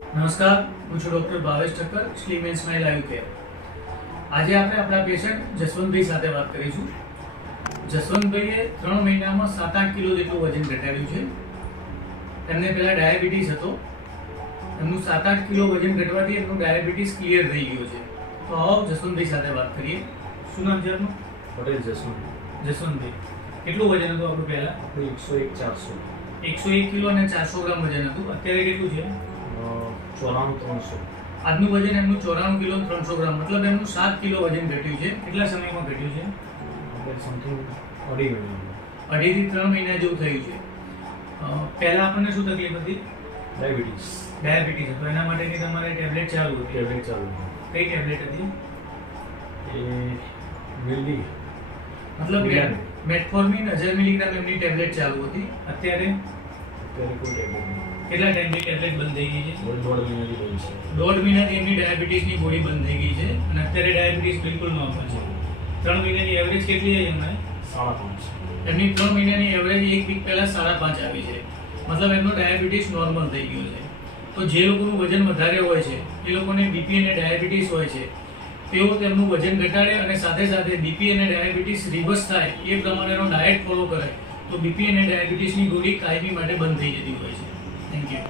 નમસ્કાર, હું છું doctor Bhavesh Thakkar, slim and smile આયુ કેર. આજે આપણે આપણા પેશન્ટ જસવંતભાઈ સાથે વાત કરીશું. જસવંતભાઈએ 3 મહિનામાં 7-8 કિલો જેટલું વજન ઘટાડ્યું છે. તેમને પહેલા ડાયાબિટીસ હતો. એમનું 7-8 કિલો વજન ઘટવાથી એમનું ડાયાબિટીસ ક્લિયર થઈ ગયો છે. તો આવો જસવંતભાઈ સાથે વાત કરીએ. શું નામ છે આપનું? પટેલ જસવંત. જસવંતભાઈ, કેટલું વજન હતું આપણું પહેલા? 101-400. 101 કિલો અને 400 ગ્રામ વજન હતું. અત્યારે કેટલું છે? 94-300. આજનું વજન એમનું 94 કિલો 300 ગ્રામ, મતલબ એમનું 7 કિલો વજન ઘટ્યું છે. કેટલા સમયમાં ઘટ્યું છે? સમથિંગ 2.5 મહિના. 2.5 થી 3 મહિના જેવું થયું છે. પહેલા આપણને શું તકલીફ હતી? ડાયાબિટીસ હતો. એના માટેની તમારે ટેબ્લેટ ચાલુ હતી. ટેબ્લેટ ચાલુ કઈ ટેબ્લેટ હતી? એ મિલ્ડી મતલબ મેટફોર્મિન 1000 મિલીગ્રામ એમની ટેબ્લેટ ચાલુ હતી. અત્યારે અત્યારે કોઈ ટેબ્લેટ નહીં. કેટલા ટાઈમથી ટેબ્લેટ બંધ થઈ ગઈ છે? 1.5 મહિનાથી બંધ છે. 1.5 મહિનાથી એમની ડાયાબિટીસની ગોળી બંધ થઈ ગઈ છે અને અત્યારે ડાયાબિટીસ બિલકુલ નોર્મલ છે. 3 મહિનાની એવરેજ કેટલી આવી એમને? 5.5. એમની 3 મહિનાની એવરેજ એક વીક પહેલા 5.5 આવી છે. મતલબ એમનો ડાયાબિટીસ નોર્મલ થઈ ગયો છે. તો જે લોકોનું વજન વધારે હોય છે, એ લોકોને બીપી અને ડાયાબિટીસ હોય છે, તેઓ તેમનું વજન ઘટાડે અને સાથે સાથે બીપી અને ડાયાબિટીસ રિવર્સ થાય એ પ્રમાણેનો ડાયટ ફોલો કરે તો બીપી અને ડાયાબિટીસની ગોળી કાયમી માટે બંધ થઈ જતી હોય છે. Thank you.